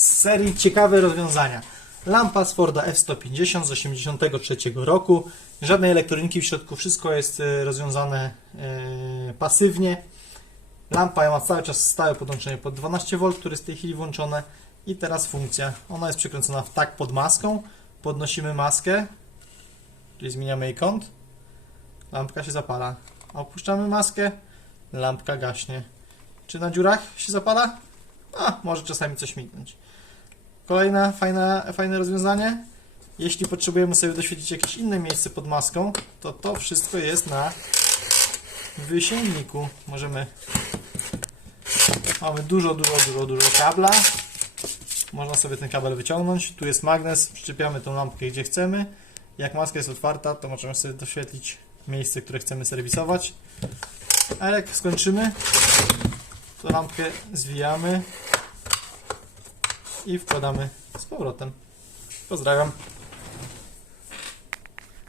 z serii ciekawe rozwiązania. Lampa z Forda F-150 z 83 roku. Żadnej elektroniki w środku, wszystko jest rozwiązane pasywnie. Lampa ma cały czas stałe podłączenie pod 12V, które jest w tej chwili włączone. I teraz funkcja. Ona jest przykręcona w tak pod maską. Podnosimy maskę, czyli zmieniamy jej kąt. Lampka się zapala. Opuszczamy maskę, lampka gaśnie. Czy na dziurach się zapala? Może czasami coś mignąć. Kolejne fajne rozwiązanie. Jeśli potrzebujemy sobie doświetlić jakieś inne miejsce pod maską, to to wszystko jest na wysięgniku. Mamy dużo kabla. Można sobie ten kabel wyciągnąć. Tu jest magnes, przyczepiamy tą lampkę gdzie chcemy. Jak maska jest otwarta, to możemy sobie doświetlić miejsce, które chcemy serwisować. A jak skończymy, to lampkę zwijamy i wkładamy z powrotem. Pozdrawiam.